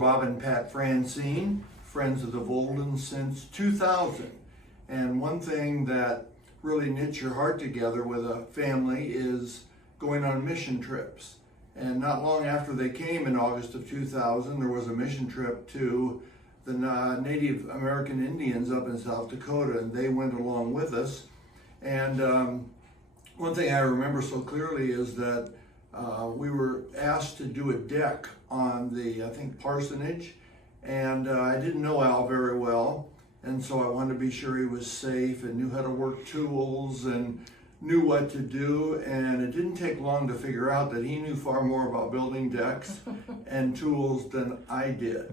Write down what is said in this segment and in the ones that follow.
Bob and Pat Franseen, friends of the Volden since 2000. And one thing that really knits your heart together with a family is going on mission trips. And not long after they came in August of 2000, there was a mission trip to the Native American Indians up in South Dakota, and they went along with us. And one thing I remember so clearly is that we were asked to do a deck on the, I think, parsonage, and I didn't know Al very well, and so I wanted to be sure he was safe and knew how to work tools and knew what to do. And it didn't take long to figure out that he knew far more about building decks and tools than I did.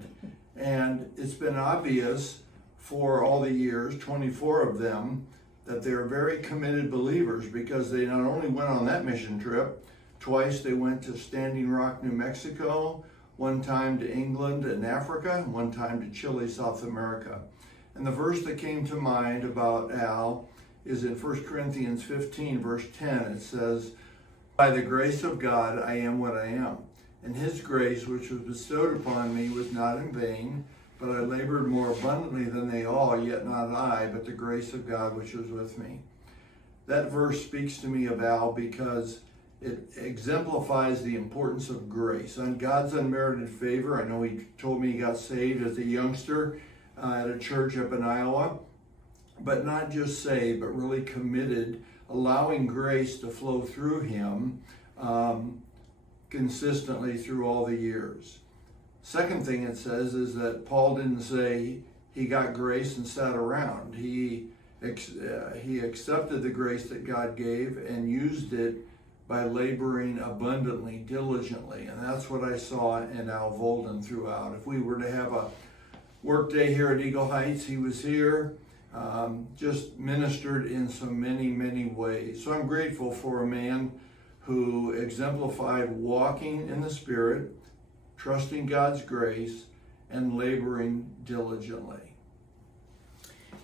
And it's been obvious for all the years, 24 of them, that they're very committed believers, because they not only went on that mission trip, twice they went to Standing Rock, New Mexico, one time to England and Africa, one time to Chile, South America. And the verse that came to mind about Al is in 1 Corinthians 15, verse 10. It says, "By the grace of God I am what I am. And his grace, which was bestowed upon me, was not in vain, but I labored more abundantly than they all, yet not I, but the grace of God which was with me." That verse speaks to me of Al because it exemplifies the importance of grace and God's unmerited favor. I know he told me he got saved as a youngster at a church up in Iowa, but not just saved, but really committed, allowing grace to flow through him consistently through all the years. Second thing it says is that Paul didn't say he got grace and sat around. He accepted the grace that God gave and used it by laboring abundantly, diligently. And that's what I saw in Al Volden throughout. If we were to have a work day here at Eagle Heights, he was here, just ministered in so many, many ways. So I'm grateful for a man who exemplified walking in the Spirit, trusting God's grace, and laboring diligently.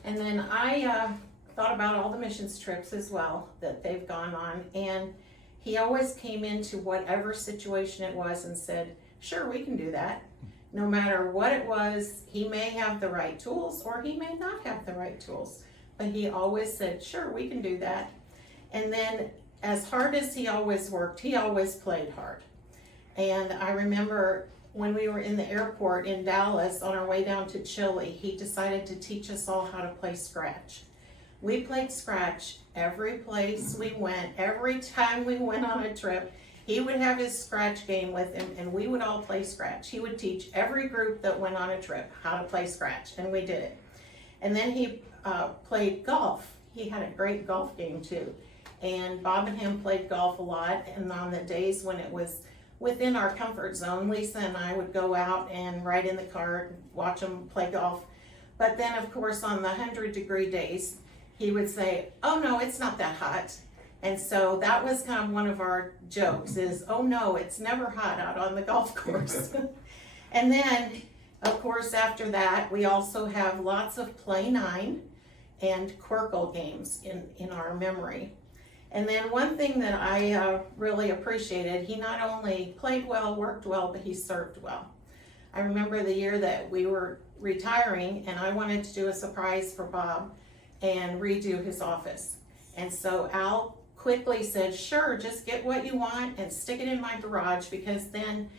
And then I thought about all the missions trips as well that they've gone on, and he always came into whatever situation it was and said, sure, we can do that. No matter what it was, he may have the right tools or he may not have the right tools, but he always said, sure, we can do that. And then as hard as he always worked, he always played hard. And I remember when we were in the airport in Dallas on our way down to Chile, he decided to teach us all how to play scratch. We played scratch every place we went. Every time we went on a trip, he would have his scratch game with him and we would all play scratch. He would teach every group that went on a trip how to play scratch, and we did it. And then he played golf. He had a great golf game too. And Bob and him played golf a lot, and on the days when it was within our comfort zone, Lisa and I would go out and ride in the car and watch them play golf. But then of course on the 100-degree days, he would say, oh no, it's not that hot. And so that was kind of one of our jokes is, oh no, it's never hot out on the golf course. And then, of course, after that, we also have lots of Play 9 and Quirkle games in our memory. And then one thing that I really appreciated, he not only played well, worked well, but he served well. I remember the year that we were retiring and I wanted to do a surprise for Bob and redo his office. And so Al quickly said, sure, just get what you want and stick it in my garage, because then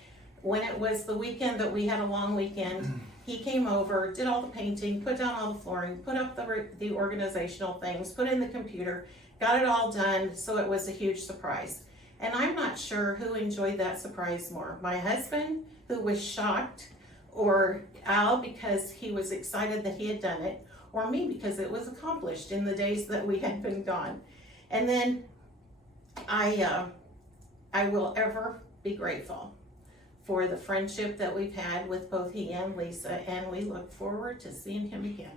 when it was the weekend that we had a long weekend, he came over, did all the painting, put down all the flooring, put up the organizational things, put in the computer, got it all done, so it was a huge surprise. And I'm not sure who enjoyed that surprise more, my husband, who was shocked, or Al, because he was excited that he had done it, or me, because it was accomplished in the days that we had been gone. And then I will ever be grateful for the friendship that we've had with both he and Lisa, and we look forward to seeing him again.